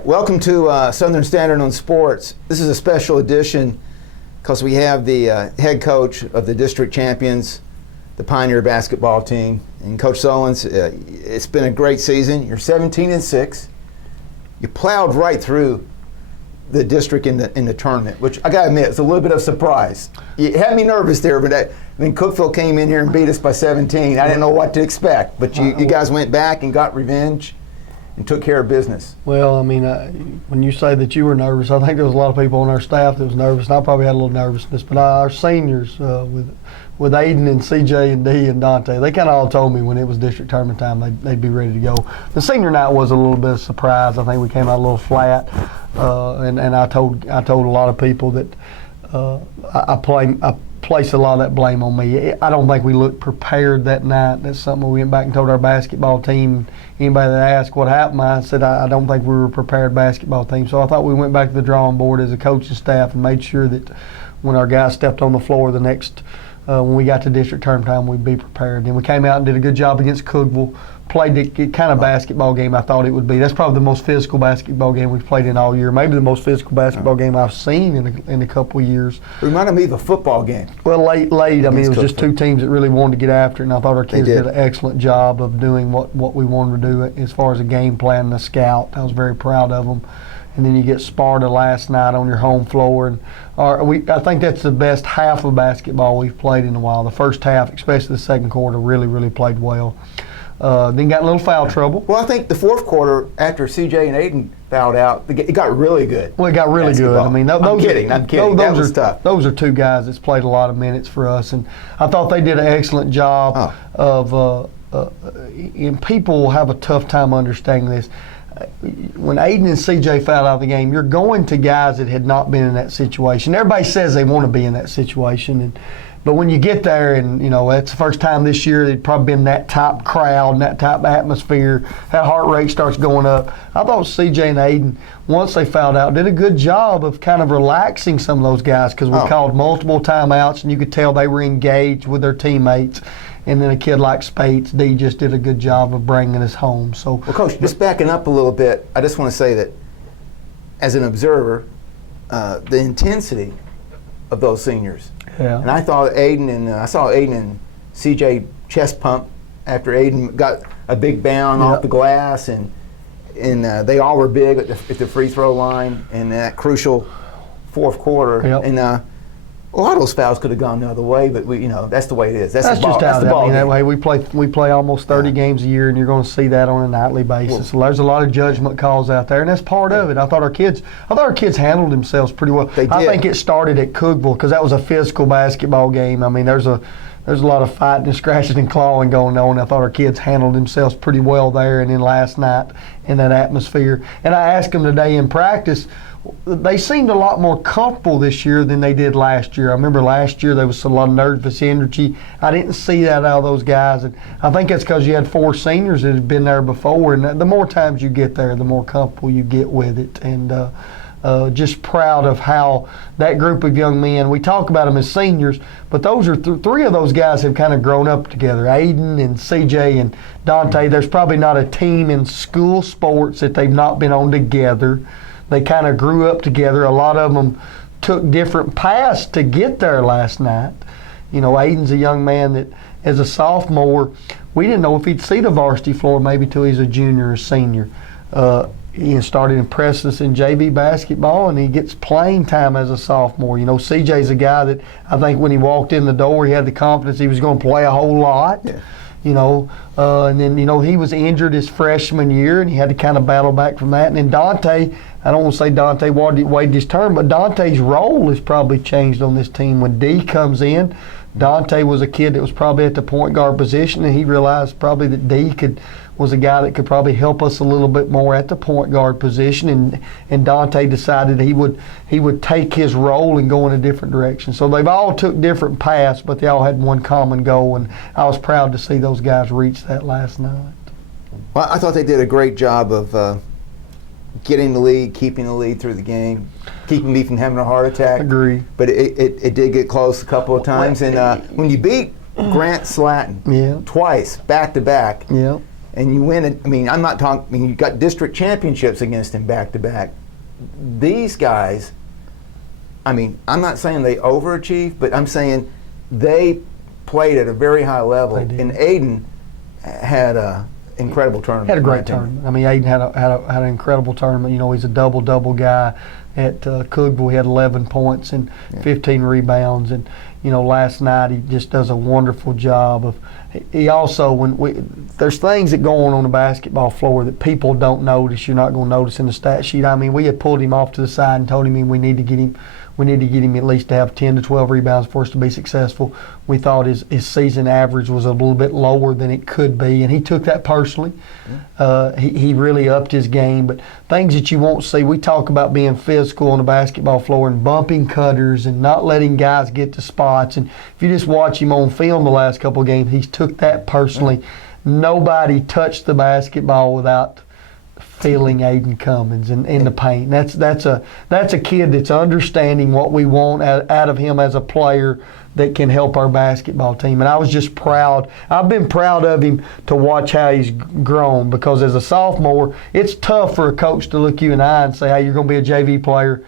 Welcome to Southern Standard on Sports. This is a special edition because we have the head coach of the district champions, the Pioneer basketball team, and Coach Solons. It's been a great season. You're 17-6. You plowed right through the district in the tournament, which I got to admit, it's a little bit of a surprise. You had me nervous there, but when Cookeville came in here and beat us by 17, I didn't know what to expect. But you guys went back and got revenge and took care of business. Well, I mean, when you say that you were nervous, I think there was a lot of people on our staff that was nervous, and I probably had a little nervousness. But our seniors, with Aiden and CJ and D and Dante, they kind of all told me when it was district tournament time they'd be ready to go. The senior night was a little bit of a surprise. I think we came out a little flat, and I told a lot of people that I place a lot of that blame on me. I don't think we looked prepared that night. That's something we went back and told our basketball team. Anybody that asked what happened, I said I don't think we were a prepared basketball team. So I thought we went back to the drawing board as a coaching staff and made sure that when our guys stepped on the floor the next when we got to district tournament time, we'd be prepared. And we came out and did a good job against Cookeville. Played the kind of basketball game I thought it would be. That's probably the most physical basketball game we've played in all year. Maybe the most physical basketball game I've seen in a couple of years. Reminded me of a football game. Well, late. I mean, it was just two teams that really wanted to get after it, and I thought our kids did an excellent job of doing what we wanted to do as far as a game plan and a scout. I was very proud of them. And then you get Sparta last night on your home floor, and I think that's the best half of basketball we've played in a while. The first half, especially the second quarter, really played well. Then got a little foul trouble. Well, I think the fourth quarter, after CJ and Aiden fouled out, it got really good. Well, it got really good. I mean, I'm kidding. That was tough. Those are two guys that's played a lot of minutes for us, and I thought they did an excellent job of. And people will have a tough time understanding this. When Aiden and CJ fouled out of the game, you're going to guys that had not been in that situation. Everybody says they want to be in that situation, but when you get there, and that's the first time this year they'd probably been in that type crowd and that type of atmosphere, that heart rate starts going up. I thought CJ and Aiden, once they fouled out, did a good job of kind of relaxing some of those guys because we called multiple timeouts and you could tell they were engaged with their teammates. And then a kid like Spates, D just did a good job of bringing us home. So, well, Coach, just backing up a little bit, I just want to say that as an observer, the intensity of those seniors. Yeah. And I saw Aiden and CJ chest pump after Aiden got a big bound off the glass, and they all were big at the free throw line in that crucial fourth quarter. Yep. And a lot of those fouls could have gone the other way, but that's the way it is. That's just how that way. We play almost 30 games a year, and you're going to see that on a nightly basis. So there's a lot of judgment calls out there, and that's part of it. I thought our kids handled themselves pretty well. They did. I think it started at Cookeville because that was a physical basketball game. I mean, there's a lot of fighting and scratching and clawing going on. I thought our kids handled themselves pretty well there, and then last night in that atmosphere. And I asked them today in practice. They seemed a lot more comfortable this year than they did last year. I remember last year there was a lot of nervous energy. I didn't see that out of those guys, and I think that's because you had four seniors that had been there before, and the more times you get there, the more comfortable you get with it. And just proud of how that group of young men, we talk about them as seniors, but those are three of those guys have kind of grown up together. Aiden and CJ and Dante, there's probably not a team in school sports that they've not been on together. They kind of grew up together. A lot of them took different paths to get there last night. Aiden's a young man that, as a sophomore, we didn't know if he'd see the varsity floor maybe till he's a junior or senior. He started impressing us in JV basketball, and he gets playing time as a sophomore. CJ's a guy that I think when he walked in the door, he had the confidence he was going to play a whole lot. Yeah. And then, he was injured his freshman year, and he had to kind of battle back from that. And then Dante, I don't want to say Dante waited his turn, but Dante's role has probably changed on this team. When D comes in, Dante was a kid that was probably at the point guard position, and he realized probably that D was a guy that could probably help us a little bit more at the point guard position, and Dante decided he would take his role and go in a different direction. So they've all took different paths, but they all had one common goal, and I was proud to see those guys reach that last night. Well, I thought they did a great job of getting the lead, keeping the lead through the game, keeping me from having a heart attack. Agree. But it did get close a couple of times, and when you beat Grant Slatton twice, back to back, and you win it. I mean, I'm not talking. I mean, you got district championships against him back to back. These guys, I mean, I'm not saying they overachieved, but I'm saying they played at a very high level. They did. And Aiden had a incredible tournament. Had a in my great opinion. tournament. I mean, Aiden had an incredible tournament. You know, he's a double guy. At Cookville, he had 11 points and 15 rebounds. And, you know, last night he just does a wonderful job of. He also, there's things that go on the basketball floor that people don't notice. You're not going to notice in the stat sheet. I mean, we had pulled him off to the side and told him we need to get him at least to have 10 to 12 rebounds for us to be successful. We thought his season average was a little bit lower than it could be, and he took that personally. He really upped his game. But things that you won't see, we talk about being physical on the basketball floor and bumping cutters and not letting guys get to spots. And if you just watch him on film the last couple of games, he's took that personally. Nobody touched the basketball without feeling Aiden Cummins in the paint. That's a kid that's understanding what we want out of him as a player that can help our basketball team. And I was just proud. I've been proud of him to watch how he's grown, because as a sophomore, it's tough for a coach to look you in the eye and say, hey, you're going to be a JV player.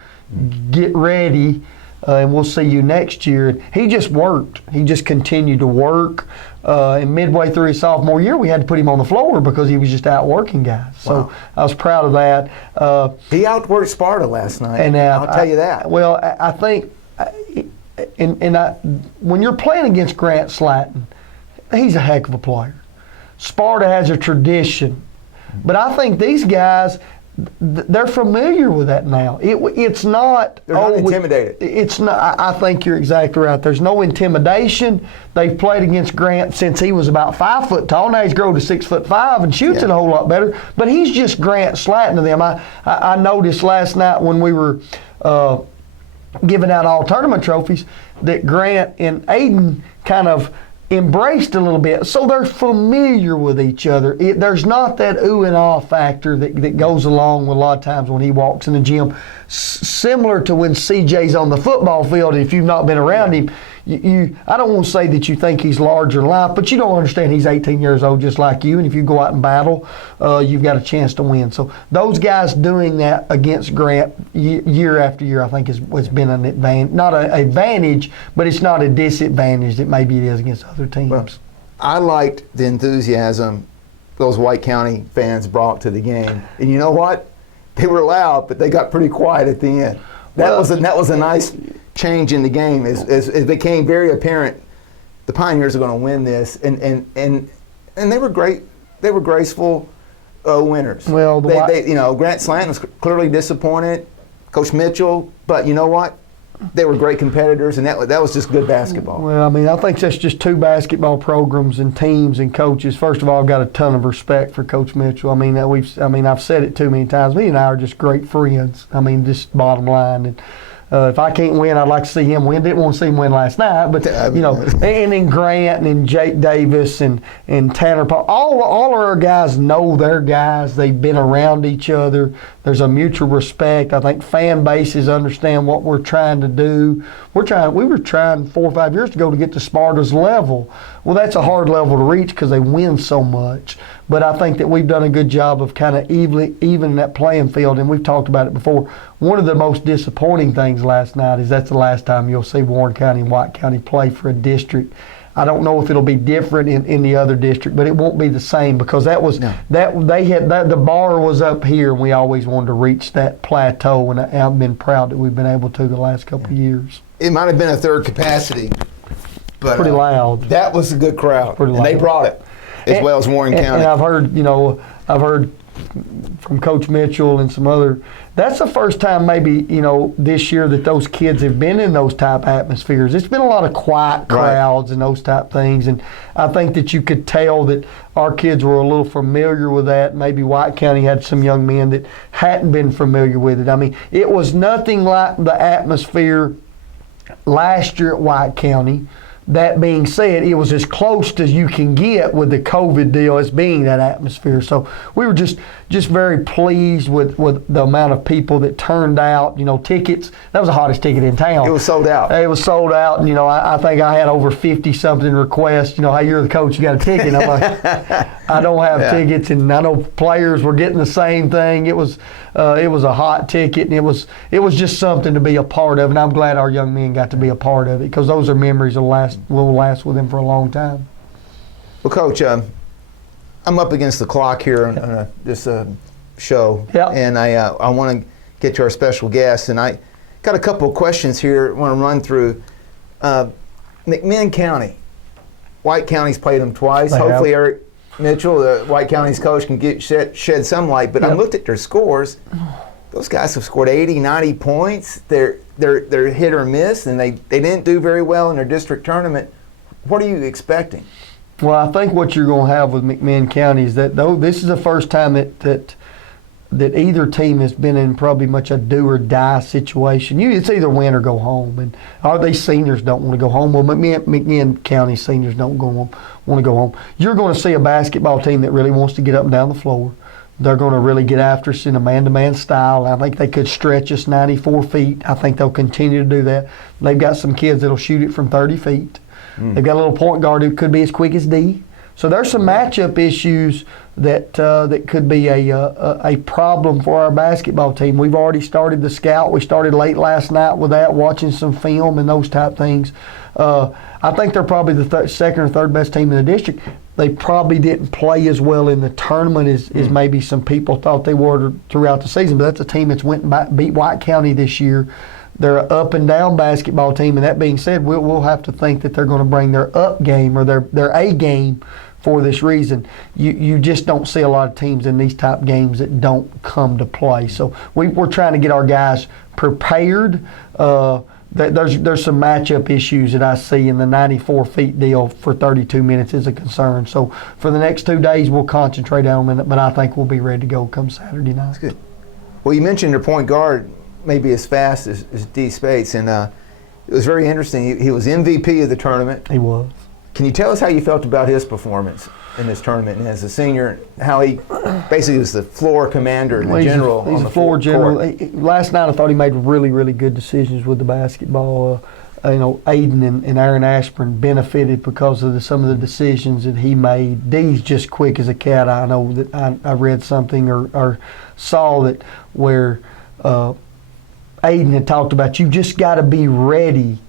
Get ready, and we'll see you next year. He just worked. He just continued to work. And midway through his sophomore year, we had to put him on the floor because he was just out working guys. So Wow. I was proud of that. He outworked Sparta last night. And I'll tell you that. Well, I think, when you're playing against Grant Slatton, he's a heck of a player. Sparta has a tradition, but I think these guys, they're familiar with that now. It's not. They're not intimidated. It's not. I think you're exactly right. There's no intimidation. They've played against Grant since he was about 5 foot tall. Now he's grown to 6'5" and shoots it a whole lot better. But he's just Grant Slatton to them. I noticed last night when we were giving out all tournament trophies that Grant and Aiden kind of embraced a little bit, so they're familiar with each other. There's not that ooh and ah factor that goes along with a lot of times when he walks in the gym. Similar to when CJ's on the football field, if you've not been around him, I don't want to say that you think he's larger than life, but you don't understand he's 18 years old just like you, and if you go out and battle, you've got a chance to win. So those guys doing that against Grant year after year, I think has been an advantage. Not an advantage, but it's not a disadvantage that maybe it is against other teams. Well, I liked the enthusiasm those White County fans brought to the game. And you know what? They were loud, but they got pretty quiet at the end. That was a nice change in the game. As it became very apparent, the Pioneers are going to win this, and they were great. They were graceful winners. Well, Grant Slatton was clearly disappointed, Coach Mitchell, but you know what? They were great competitors, and that was just good basketball. Well, I mean, I think that's just two basketball programs and teams and coaches. First of all, I've got a ton of respect for Coach Mitchell. I mean, I've said it too many times. Me and I are just great friends. I mean, just bottom line. And if I can't win, I'd like to see him win. Didn't want to see him win last night, but and then Grant and Jake Davis and Tanner Paul, all our guys know their guys. They've been around each other. There's a mutual respect. I think fan bases understand what we're trying to do. We were trying 4 or 5 years ago to get to Sparta's level. Well, that's a hard level to reach because they win so much. But I think that we've done a good job of kind of evening that playing field, and we've talked about it before. One of the most disappointing things last night is that's the last time you'll see Warren County and White County play for a district. I don't know if it'll be different in the other district, but it won't be the same because the bar was up here, and we always wanted to reach that plateau, and I've been proud that we've been able to the last couple of years. It might have been a third capacity, but Pretty loud. That was a good crowd, Pretty and they loud. brought it as well as Warren County. And I've heard from Coach Mitchell and some other. That's the first time maybe this year that those kids have been in those type atmospheres. It's been a lot of quiet crowds and those type things, and I think that you could tell that our kids were a little familiar with that. Maybe White County had some young men that hadn't been familiar with it. I mean, it was nothing like the atmosphere last year at White County. That being said, it was as close as you can get with the COVID deal as being that atmosphere. So we were just very pleased with the amount of people that turned out. Tickets, that was the hottest ticket in town. It was sold out. It was sold out, and I think I had over 50-something requests. Hey, you're the coach, you got a ticket. I'm like, I don't have Yeah. tickets, and I know players were getting the same thing. It was a hot ticket, and it was just something to be a part of. And I'm glad our young men got to be a part of it, because those are memories that will last with them for a long time. Well, Coach, I'm up against the clock here on this show, Yeah. and I want to get to our special guest, and I got a couple of questions here I want to run through. McMinn County, White County's played them twice. They Hopefully, have. Eric Mitchell, the White County's coach, can shed some light. But I Yep. looked at their scores. Those guys have scored 80, 90 points. They're hit or miss, and they didn't do very well in their district tournament. What are you expecting? Well, I think what you're going to have with McMinn County is that, though this is the first time that either team has been in probably much a do or die situation. It's either win or go home. And all these seniors don't want to go home. Well, McMinn County seniors don't want to go home. You're going to see a basketball team that really wants to get up and down the floor. They're going to really get after us in a man-to-man style. I think they could stretch us 94 feet. I think they'll continue to do that. They've got some kids that'll shoot it from 30 feet. They've got a little point guard who could be as quick as D. So there's some matchup issues that could be a problem for our basketball team. We've already started the scout. We started late last night with that, watching some film and those type things. I think they're probably the second or third best team in the district. They probably didn't play as well in the tournament as maybe some people thought they were throughout the season. But that's a team that's went and beat White County this year. They're an up and down basketball team, and that being said, we'll have to think that they're going to bring their up game or their A game for this reason. You just don't see a lot of teams in these type games that don't come to play. So we're trying to get our guys prepared. There's some matchup issues that I see in the 94 feet deal for 32 minutes is a concern. So for the next 2 days, we'll concentrate on it, but I think we'll be ready to go come Saturday night. That's good. Well, you mentioned your point guard maybe as fast as D. Spates, and it was very interesting. He was MVP of the tournament. He was. Can you tell us how you felt about his performance in this tournament, and as a senior, how he basically was the floor commander and the general He's on a the floor general. court? Last night I thought he made really, really good decisions with the basketball. Aiden and Aaron Ashburn benefited because of some of the decisions that he made. D's just quick as a cat. I know that I read something or saw that where Aiden had talked about you just got to be ready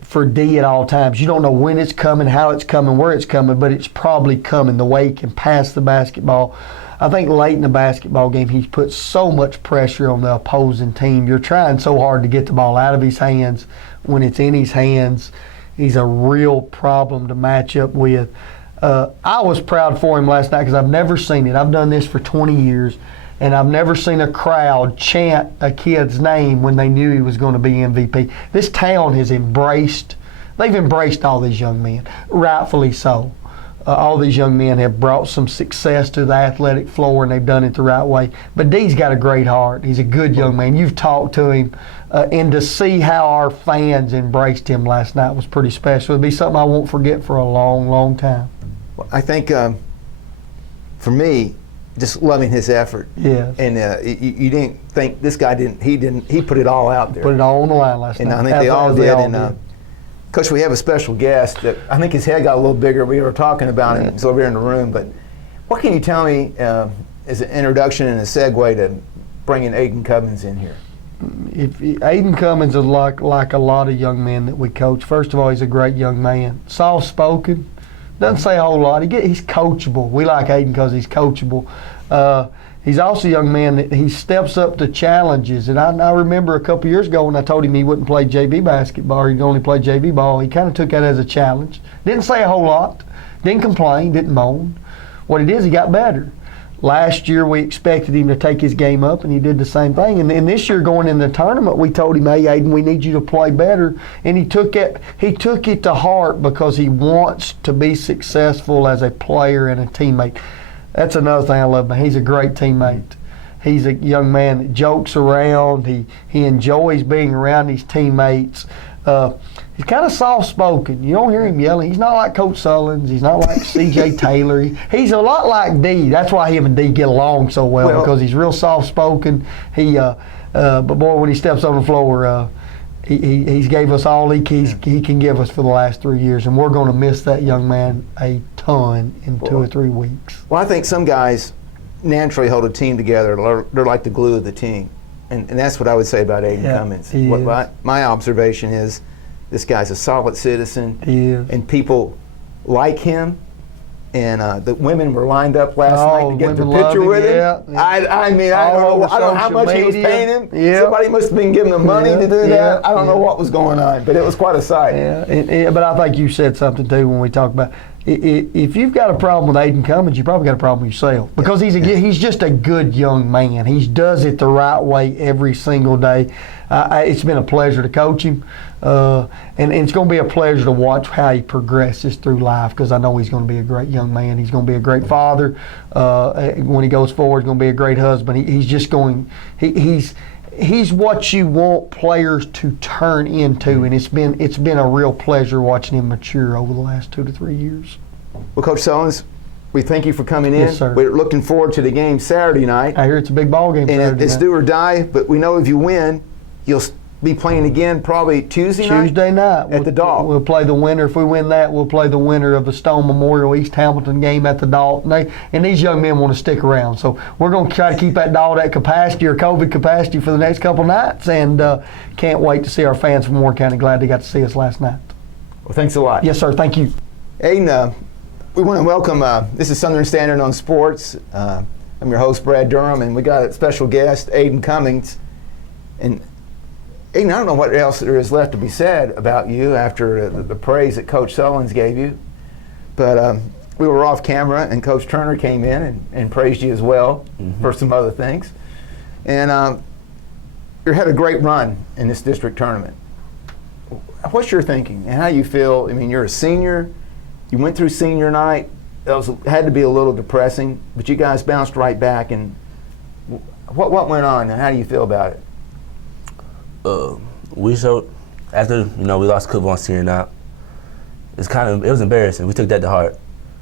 for D at all times. You don't know when it's coming, how it's coming, where it's coming, but it's probably coming, the way he can pass the basketball. I think late in the basketball game, he's put so much pressure on the opposing team. You're trying so hard to get the ball out of his hands. When it's in his hands, he's a real problem to match up with. I was proud for him last night because I've never seen it. I've done this for 20 years, and I've never seen a crowd chant a kid's name when they knew he was going to be MVP. This town has they've embraced all these young men, rightfully so. All these young men have brought some success to the athletic floor, and they've done it the right way. But D's got a great heart. He's a good young man. You've talked to him, and to see how our fans embraced him last night was pretty special. It'll be something I won't forget for a long, long time. Well, I think for me, just loving his effort. Yes. And you didn't think this guy he put it all out there. Put it all on the line last And night. I think they all did. And Coach, we have a special guest that I think his head got a little bigger. We were talking about him. He's over here in the room. But what can you tell me as an introduction and a segue to bringing Aiden Cummins in here? Aiden Cummins is like a lot of young men that we coach. First of all, he's a great young man. Soft-spoken. Doesn't say a whole lot. He's coachable. We like Aiden because he's coachable. He's also a young man that he steps up to challenges. And I remember a couple years ago when I told him he wouldn't play JV basketball, or he'd only play JV ball, he kind of took that as a challenge. Didn't say a whole lot. Didn't complain. Didn't moan. What it is, he got better. Last year we expected him to take his game up, and he did the same thing. And then this year going in the tournament, we told him, hey, Aiden, we need you to play better. And he took it to heart because he wants to be successful as a player and a teammate. That's another thing I love about him. He's a great teammate. He's a young man that jokes around. He enjoys being around his teammates. He's kind of soft-spoken. You don't hear him yelling. He's not like Coach Sullins. He's not like C.J. Taylor. He's a lot like D. That's why him and D get along so well, because he's real soft-spoken. But boy, when he steps on the floor, He's gave us all he can give us for the last 3 years, and we're going to miss that young man a ton in 2 or 3 weeks. Well, I think some guys naturally hold a team together. They're like the glue of the team. And that's what I would say about Aiden Cummings. My observation is this guy's a solid citizen. He is. And people like him. And the women were lined up last night to get the picture with him. Yeah. I mean, I don't know how much he was paying him. Yeah. Somebody must have been giving him money to do that. I don't know what was going on, but it was quite a sight. Yeah, but I think you said something too when we talked about if you've got a problem with Aiden Cummings, you probably got a problem with yourself, because he's just a good young man. He does it the right way every single day. It's been a pleasure to coach him, and it's going to be a pleasure to watch how he progresses through life, because I know he's going to be a great young man. He's going to be a great father when he goes forward. He's going to be a great husband. He's just going. He's what you want players to turn into, and it's been a real pleasure watching him mature over the last 2 to 3 years. Well, Coach Sullins, we thank you for coming in. Yes, sir. We're looking forward to the game Saturday night. I hear it's a big ball game. And it's night. do or die, but we know if you win, you'll be playing again probably Tuesday night at the Dalt. We'll play the winner. If we win that, we'll play the winner of the Stone Memorial East Hamilton game at the Dalt. And these young men want to stick around. So we're going to try to keep that Dalt at capacity or COVID capacity for the next couple nights. And can't wait to see our fans from Warren County. Glad they got to see us last night. Well, thanks a lot. Yes, sir. Thank you. Aiden, we want to welcome, this is Southern Standard on Sports. I'm your host, Brad Durham, and we got a special guest, Aiden Cummings. And Aiden, I don't know what else there is left to be said about you after the praise that Coach Sullins gave you. But we were off camera, and Coach Turner came in and praised you as well for some other things. And you had a great run in this district tournament. What's your thinking and how you feel? I mean, you're a senior. You went through senior night. It had to be a little depressing, but you guys bounced right back. And what went on, and how do you feel about it? We showed after we lost Cookville on senior night. It was embarrassing. We took that to heart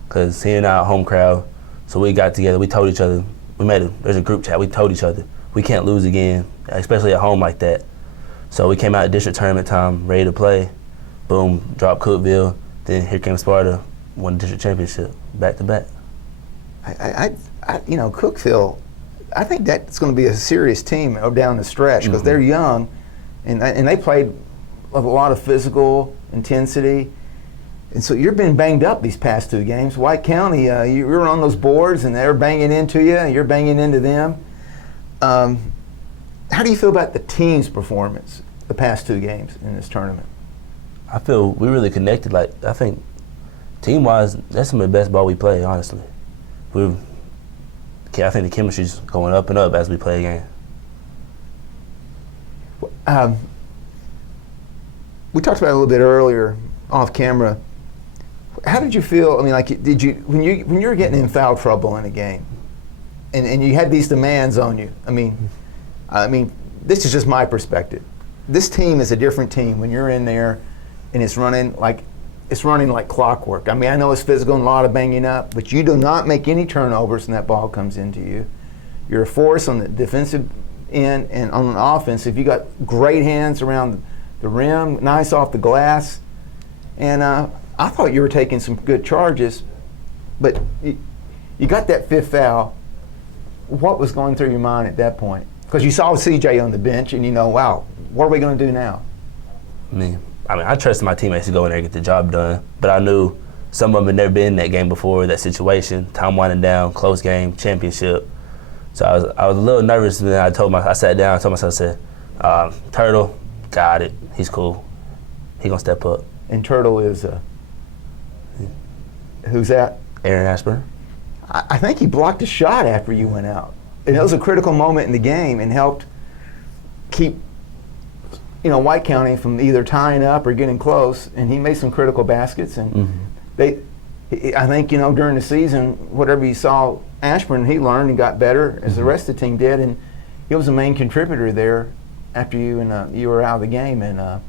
because senior night home crowd. So we got together. We told each other. There's a group chat. We told each other we can't lose again, especially at home like that. So we came out at district tournament time, ready to play. Boom, dropped Cookville. Then here came Sparta, won the district championship back to back. Cookville, I think that's going to be a serious team down the stretch because they're young, and they played with a lot of physical intensity. And so you've been banged up these past 2 games. White County, you were on those boards, and they're banging into you, and you're banging into them. How do you feel about the team's performance the past 2 games in this tournament? I feel we really connected. I think team-wise, that's some of the best ball we play, honestly. I think the chemistry's going up and up as we play a game. We talked about it a little bit earlier off camera. How did you feel? I mean, did you when you were getting in foul trouble in a game, and you had these demands on you? I mean, this is just my perspective. This team is a different team when you're in there, and it's running like clockwork. I mean, I know it's physical and a lot of banging up, but you do not make any turnovers when that ball comes into you. You're a force on the defensive end, and on an offensive, you got great hands around the rim, nice off the glass. And I thought you were taking some good charges, but you got that 5th foul. What was going through your mind at that point? Because you saw CJ on the bench, and wow, what are we going to do now? I trusted my teammates to go in there and get the job done, but I knew some of them had never been in that game before, that situation, time winding down, close game, championship. So I was a little nervous, and then I sat down, I told myself, I said, Turtle, got it, he's cool, he gonna step up. And Turtle is, who's that? Aaron Ashburn. I think he blocked a shot after you went out. And it was a critical moment in the game and helped keep White County from either tying up or getting close, and he made some critical baskets. And I think during the season, whatever you saw Ashburn, he learned and got better as the rest of the team did, and he was a main contributor there after you were out of the game. And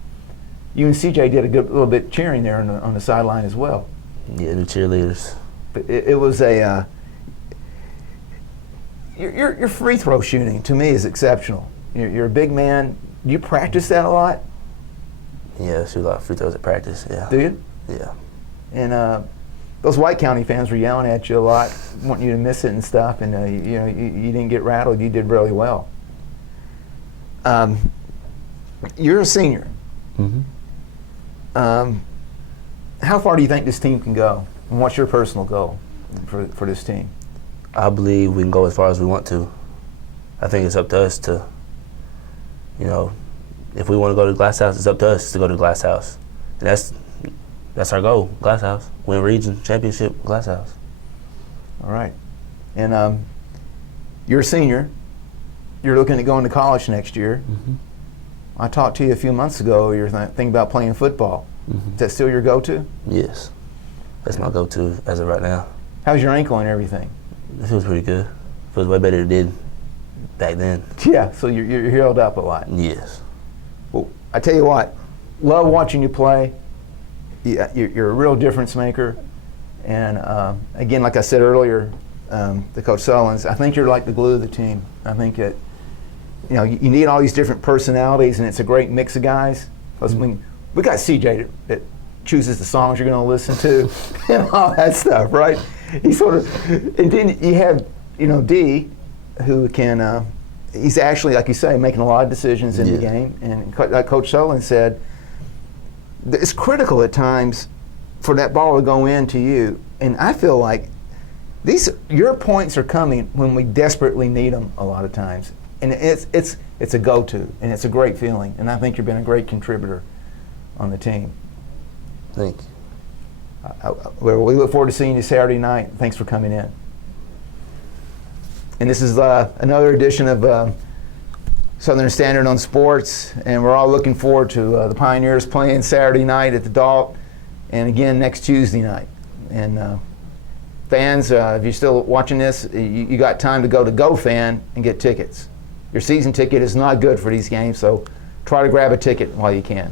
you and CJ did a good little bit cheering there on the sideline as well. Yeah, the cheerleaders. But it was your free throw shooting to me is exceptional. You're a big man. Do you practice that a lot? Yeah, shoot a lot of free throws at practice. Yeah. Do you? Yeah. And those White County fans were yelling at you a lot, wanting you to miss it and stuff. And you didn't get rattled. You did really well. You're a senior. Mm-hmm. How far do you think this team can go? And what's your personal goal for this team? I believe we can go as far as we want to. I think it's up to us to, if we want to go to Glass House, it's up to us to go to Glass House. And that's our goal, Glass House. Win region, championship, Glass House. All right. And you're a senior. You're looking at going to college next year. Mm-hmm. I talked to you a few months ago. You're thinking about playing football. Mm-hmm. Is that still your go-to? Yes. That's my go-to as of right now. How's your ankle and everything? It feels pretty good. Feels way better than it did back then. Yeah, so you're healed up a lot. Yes. Well, I tell you what, love watching you play. You're a real difference maker. And again, like I said earlier, the Coach Sullins, I think you're like the glue of the team. I think that you need all these different personalities, and it's a great mix of guys. Plus, we got CJ that chooses the songs you're going to listen to and all that stuff, right? He sort of, and then you have, D, who can, he's actually, like you say, making a lot of decisions in the game. And like Coach Sullins said, it's critical at times for that ball to go in to you. And I feel like your points are coming when we desperately need them a lot of times. And it's a go-to, and it's a great feeling. And I think you've been a great contributor on the team. Thank you. We look forward to seeing you Saturday night. Thanks for coming in. And this is another edition of Southern Standard on Sports, and we're all looking forward to the Pioneers playing Saturday night at the Dalt, and again next Tuesday night. And fans, if you're still watching this, you got time to go to GoFan and get tickets. Your season ticket is not good for these games, so try to grab a ticket while you can.